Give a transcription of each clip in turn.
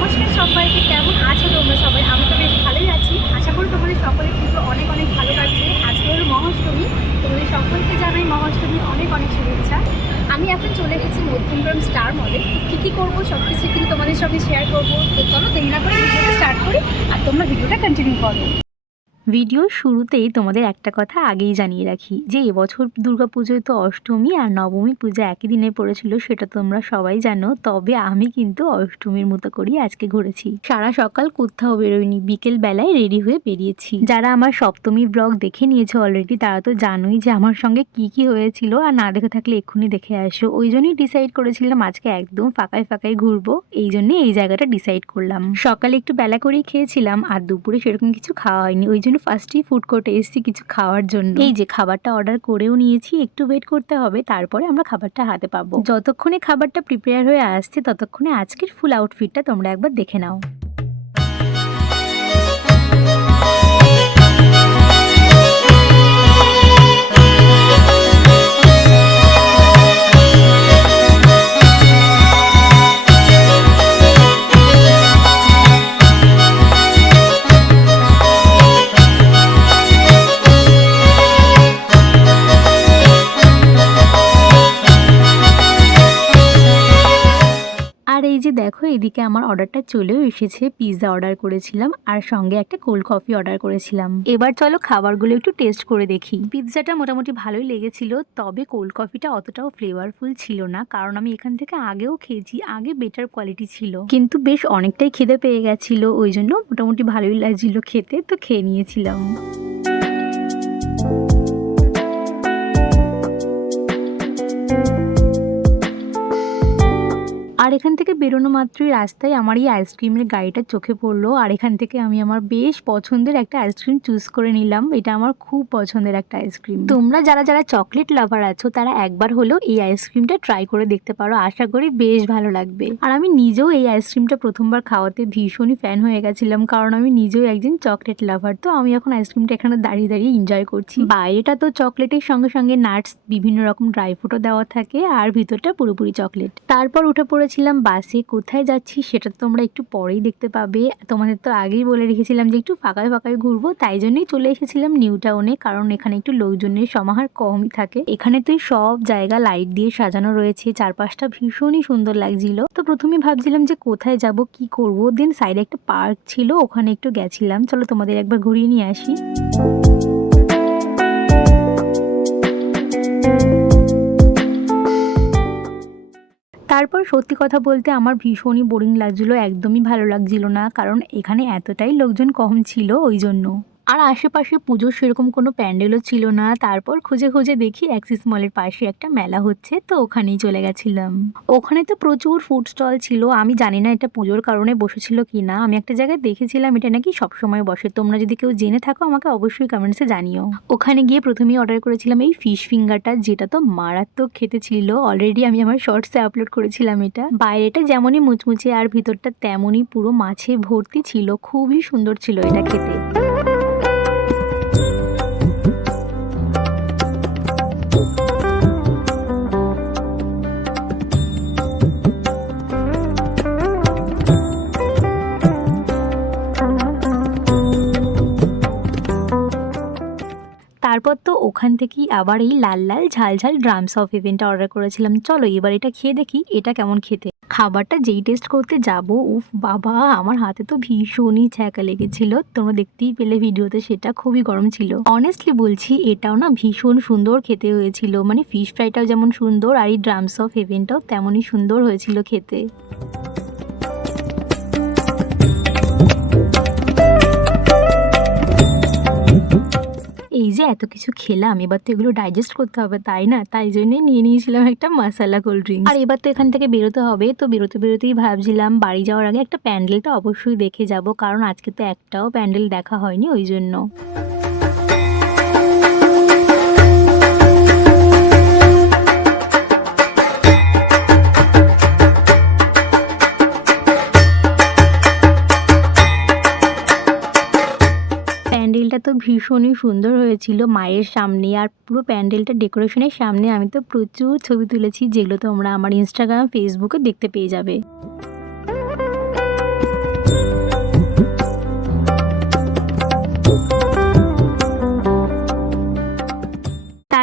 নমস্কার সবাইকে, কেমন আছো তোমরা সবাই? আমি তো বেশ ভালোই আছি। আশা করি তোমাদের সকলের পুজো অনেক অনেক ভালো কাটছে। আজকে হলো মহাষ্টমী, তোমাদের সকলকে জানাই মহাষ্টমীর অনেক অনেক শুভেচ্ছা। আমি এখন চলে এসেছি মধ্যমগ্রাম স্টার মলে। কি কী করব, সব কিছু কিন্তু তোমাদের সঙ্গে শেয়ার করব। তো চলো দেরি না করে ভিডিওটা স্টার্ট করি, আর তোমরা ভিডিওটা কন্টিনিউ করো। ভিডিওর শুরুতেই তোমাদের একটা কথা আগেই জানিয়ে রাখি, যে এবছর দুর্গাপুজোয় তো অষ্টমী আর নবমী পূজা একই দিনে পড়েছিল, সেটা তোমরা সবাই জানো, তবে আমি কিন্তু অষ্টমীর মতো করেই আজকে ঘুরেছি। সারা সকাল কোথাও বেরোয়নি, বিকেল বেলায় রেডি হয়ে বেরিয়েছি। যারা আমার সপ্তমী ব্লগ দেখে নিয়েছে অলরেডি তারা তো জানোই যে আমার সঙ্গে কি কি হয়েছিল, আর না দেখে থাকলে এক্ষুনি দেখে আসো। ওই জন্যই ডিসাইড করেছিলাম আজকে একদম ফাঁকায় ফাঁকায় ঘুরবো, এই জন্যই এই জায়গাটা ডিসাইড করলাম। সকালে একটু বেলা করেই খেয়েছিলাম, আর দুপুরে সেরকম কিছু খাওয়া হয়নি, ওই জন্য ফার্স্টেই ফুড কোর্টে এসেছি কিছু খাওয়ার জন্য। এই যে খাবারটা অর্ডার করেও নিয়েছি একটু ওয়েট করতে হবে তারপরে আমরা খাবারটা হাতে পাবো। যতক্ষণে খাবারটা প্রিপেয়ার হয়ে আসছে ততক্ষণে আজকের ফুল আউটফিটটা তোমরা একবার দেখে নাও। দেখো এদিকে আমার অর্ডারটা চলেও এসেছে। পিৎজা অর্ডার করেছিলাম আর সঙ্গে একটা কোল্ড কফি অর্ডার করেছিলাম। এবার চলো খাবারগুলো একটু টেস্ট করে দেখি। পিৎজাটা মোটামুটি ভালোই লেগেছিল, তবে কোল্ড কফিটা অতটাও ফ্লেভারফুল ছিল না, কারণ আমি এখান থেকে আগেও খেয়েছি, আগে বেটার কোয়ালিটি ছিল। কিন্তু বেশ অনেকটাই খিদে পেয়ে গেছিল, ওই জন্য মোটামুটি ভালোই লাগছিল খেতে, তো খেয়ে নিয়েছিলাম। আর এখান থেকে বেরোনো মাত্রই রাস্তায় আমার এই আইসক্রিমের গাড়িটা চোখে পড়ল। আর এখান থেকে আমি আমার বেশ পছন্দের একটা আইসক্রিম চুজ করে নিলাম। এটা আমার খুব পছন্দের একটা আইসক্রিম তোমরা যারা যারা চকলেট লাভার আছো, তারা একবার হলেও এই আইসক্রিমটা ট্রাই করে দেখতে পারো। আশা করি বেশ ভালো লাগবে। আর আমি নিজেও এই আইসক্রিমটা প্রথমবার খাওয়াতে ভীষণই ফ্যান হয়ে গেছিলাম, কারণ আমি নিজেও একজন চকলেট লাভার তো আমি এখন আইসক্রিমটা এখানে দাঁড়িয়ে দাঁড়িয়ে এনজয় করছি। বাইরেটা তো চকলেটের সঙ্গে সঙ্গে নাটস বিভিন্ন রকম ড্রাই ফ্রুটও দেওয়া থাকে, আর ভিতরটা পুরোপুরি চকলেট তারপর উঠে পড়েছিলাম বাসে কোথায় যাচ্ছি সেটা তো তোমরা একটু পরেই দেখতে পাবে। তোমাদের তো আগেই বলে রেখেছিলাম যে একটু ফাঁকায় ফাঁকায় ঘুরবো, তাই জন্যই চলে এসেছিলাম নিউ টাউনে কারণ এখানে একটু লোকজনের সমাহার কমই থাকে। এখানে তুই সব জায়গা লাইট দিয়ে সাজানো রয়েছে, চারপাশটা ভীষণই সুন্দর লাগছিল। তো প্রথমে ভাবছিলাম যে কোথায় যাব, কি করব? দেন সাইডে একটা পার্ক ছিল, ওখানে একটু গেছিলাম। চলো তোমাদের একবার ঘুরিয়ে নিয়ে আসি। তারপর সত্যি কথা বলতে আমার ভীষণই বোরিং লাগছিল, একদমই ভালো লাগছিল না, কারণ এখানে এতটাই লোকজন কম ছিল, ওই জন্য। আর আশেপাশে পুজোর সেরকম কোনো প্যান্ডেলও ছিল না। তারপর খুঁজে খুঁজে দেখি অ্যাক্সিস মলের পাশে একটা মেলা হচ্ছে, তো ওখানেই চলে গেছিলাম। ওখানে তো প্রচুর ফুড স্টল ছিল, আমি জানি না এটা পুজোর কারণে বসেছিল কি না আমি একটা জায়গায় দেখেছিলাম, এটা নাকি সবসময় বসে। তোমরা যদি কেউ জেনে থাকো, আমাকে অবশ্যই কমেন্টসে জানিও। ওখানে গিয়ে প্রথমেই অর্ডার করেছিলাম এই ফিশ ফিঙ্গারটা যেটা তো মারাত্মক খেতে ছিল। অলরেডি আমি আমার শর্টসে আপলোড করেছিলাম এটা। বাইরেটা যেমনই মুচমুচে, আর ভিতরটা তেমনই পুরো মাছে ভর্তি ছিল। খুবই সুন্দর ছিল এটা খেতে। তারপর তো ওখান থেকেই আবার এই লাল লাল ঝাল ঝাল ড্রামস অফ ইভেন্টটা অর্ডার করেছিলাম। চলো এবার এটা খেয়ে দেখি, এটা কেমন খেতে। খাবারটা যেই টেস্ট করতে যাব, উফ বাবা, আমার হাতে তো ভীষণই ছ্যাঁকা লেগেছিল। তোমরা দেখতেই পেলে ভিডিওতে সেটা খুবই গরম ছিল। অনেস্টলি বলছি, এটাও না ভীষণ সুন্দর খেতে হয়েছিল। মানে ফিশ ফ্রাইটাও যেমন সুন্দর, আর এই ড্রামস অফ হেভেনটাও তেমনই সুন্দর হয়েছিল খেতে। যে এত কিছু খেলাম, এবার তো এগুলো ডাইজেস্ট করতে হবে, তাই না? তাই জন্যই নিয়ে নিয়েছিলাম একটা মশালা কোল্ড ড্রিঙ্ক আর এবার তো এখান থেকে বেরোতে হবে, তো বেরোতে বেরোতেই ভাবছিলাম বাড়ি যাওয়ার আগে একটা প্যান্ডেলটা অবশ্যই দেখে যাব, কারণ আজকে তো একটাও প্যান্ডেল দেখা হয়নি, ওই জন্য। প্যান্ডেলটা তো ভীষণই সুন্দর হয়েছিল মায়ের সামনে আর পুরো প্যান্ডেলটা ডেকোরেশনের সামনে আমি তো প্রচুর ছবি তুলেছি যেগুলো তোমরা আমার ইনস্টাগ্রাম ফেসবুকে দেখতে পেয়ে যাবে।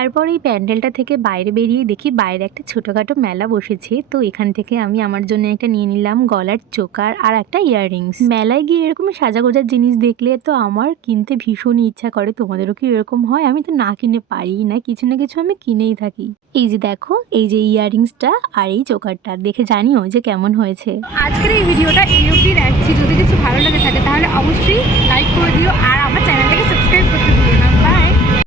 তারপর এই প্যান্ডেলটা থেকে বাইরে বেরিয়ে দেখি বাইরে একটা ছোটোখাটো মেলা বসেছে। তো এখান থেকে আমি আমার জন্য একটা নিয়ে নিলাম গলার চোকার আর একটা ইয়াররিংস। মেলায় গিয়ে এরকম সাজাগোজার জিনিস দেখলে তো আমার কিনতে ভীষণই ইচ্ছা করে। তোমাদেরও কি এরকম হয়? আমি তো না কিনে পারি না। কিছু না কিছু আমি কিনেই থাকি। এই যে দেখো, এই যে ইয়াররিংসটা আর এই চোকারটা। দেখে জানিও যে কেমন হয়েছে। আজকের এই ভিডিওটা এই অবধি রাখছি। যদি কিছু ভালো লাগে থাকে তাহলে অবশ্যই লাইক করে দিও আর আমার চ্যানেলটাকে সাবস্ক্রাইব করতে